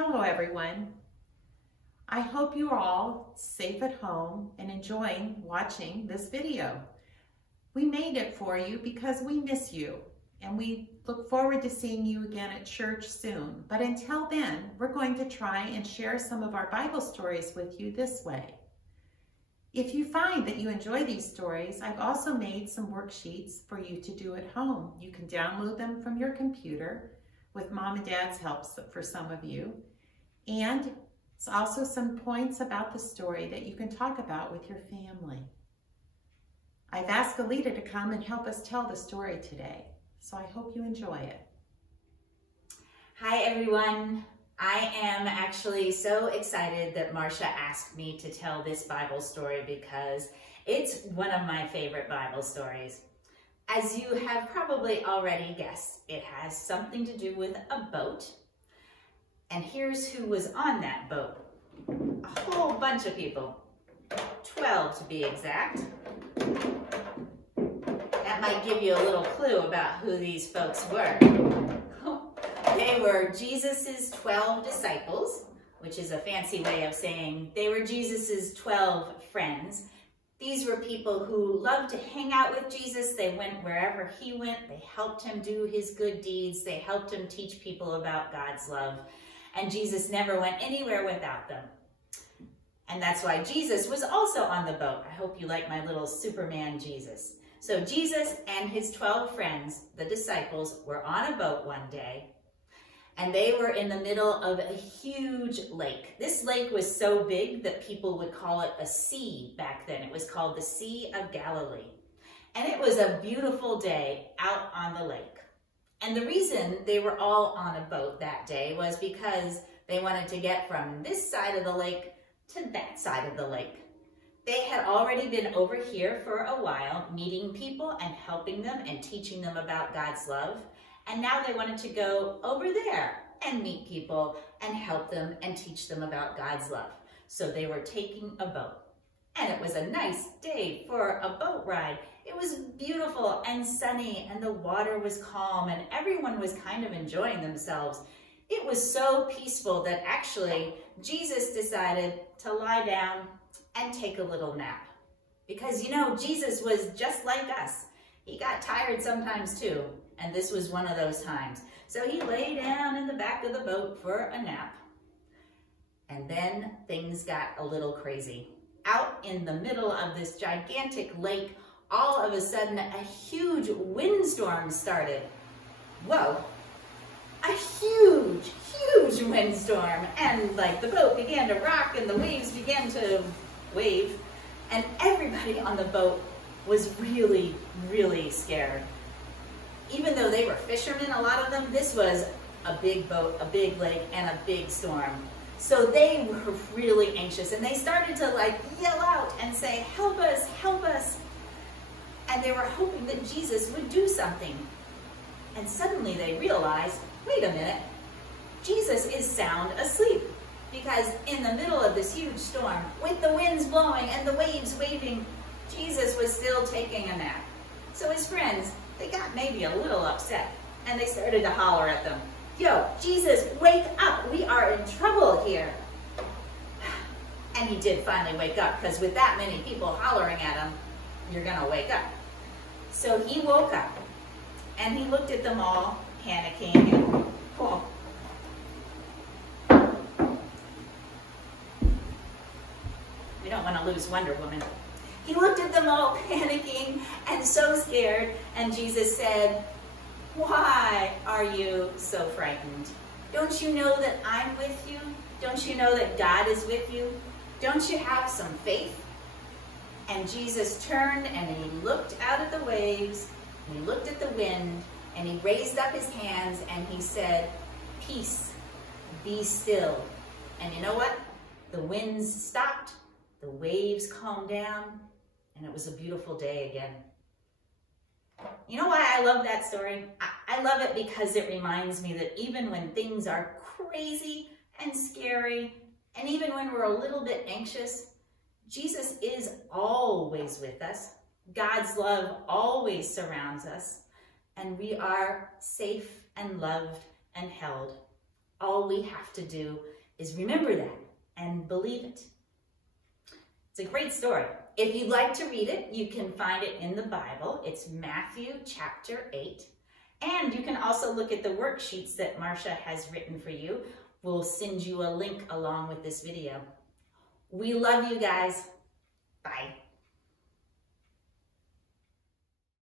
Hello everyone. I hope you are all safe at home and enjoying watching this video. We made it for you because we miss you and we look forward to seeing you again at church soon. But until then, we're going to try and share some of our Bible stories with you this way. If you find that you enjoy these stories, I've also made some worksheets for you to do at home. You can download them from your computer with Mom and Dad's help for some of you. And it's also some points about the story that you can talk about with your family. I've asked Alida to come and help us tell the story today, so I hope you enjoy it. Hi everyone. I am actually so excited that Marcia asked me to tell this Bible story because it's one of my favorite Bible stories. As you have probably already guessed, it has something to do with a boat. And here's who was on that boat. A whole bunch of people, 12 to be exact. That might give you a little clue about who these folks were. They were Jesus's 12 disciples, which is a fancy way of saying they were Jesus's 12 friends. These were people who loved to hang out with Jesus. They went wherever he went. They helped him do his good deeds. They helped him teach people about God's love. And Jesus never went anywhere without them. And that's why Jesus was also on the boat. I hope you like my little Superman Jesus. So Jesus and his 12 friends, the disciples, were on a boat one day. And they were in the middle of a huge lake. This lake was so big that people would call it a sea back then. It was called the Sea of Galilee. And it was a beautiful day out on the lake. And the reason they were all on a boat that day was because they wanted to get from this side of the lake to that side of the lake. They had already been over here for a while, meeting people and helping them and teaching them about God's love. And now they wanted to go over there and meet people and help them and teach them about God's love. So they were taking a boat. And it was a nice day for a boat ride. It was beautiful and sunny and the water was calm and everyone was kind of enjoying themselves. It was so peaceful that actually Jesus decided to lie down and take a little nap. Because you know, Jesus was just like us. He got tired sometimes too. And this was one of those times. So he lay down in the back of the boat for a nap. And then things got a little crazy. Out in the middle of this gigantic lake, all of a sudden a huge windstorm started. Whoa, a huge, huge windstorm. And like the boat began to rock and the waves began to wave. And everybody on the boat was really, really scared. Even though they were fishermen, a lot of them, this was a big boat, a big lake, and a big storm. So they were really anxious and they started to like yell out and say, "Help us, help us." And they were hoping that Jesus would do something. And suddenly they realized, wait a minute, Jesus is sound asleep. Because in the middle of this huge storm, with the winds blowing and the waves waving, Jesus was still taking a nap. So his friends, they got maybe a little upset and they started to holler at them. "Yo, Jesus, wake up. We are in trouble here." And he did finally wake up because with that many people hollering at him, you're going to wake up. So he woke up and he looked at them all panicking and, oh. We don't want to lose Wonder Woman. He looked at them all panicking and so scared, and Jesus said, "Why are you so frightened? Don't you know that I'm with you? Don't you know that God is with you? Don't you have some faith?" And Jesus turned and he looked out at the waves, and he looked at the wind, and he raised up his hands and he said, "Peace, be still." And you know what? The winds stopped, the waves calmed down, and it was a beautiful day again. You know why I love that story? I love it because it reminds me that even when things are crazy and scary, and even when we're a little bit anxious, Jesus is always with us. God's love always surrounds us, and we are safe and loved and held. All we have to do is remember that and believe it. It's a great story. If you'd like to read it, you can find it in the Bible. It's Matthew chapter 8. And you can also look at the worksheets that Marcia has written for you. We'll send you a link along with this video. We love you guys. Bye.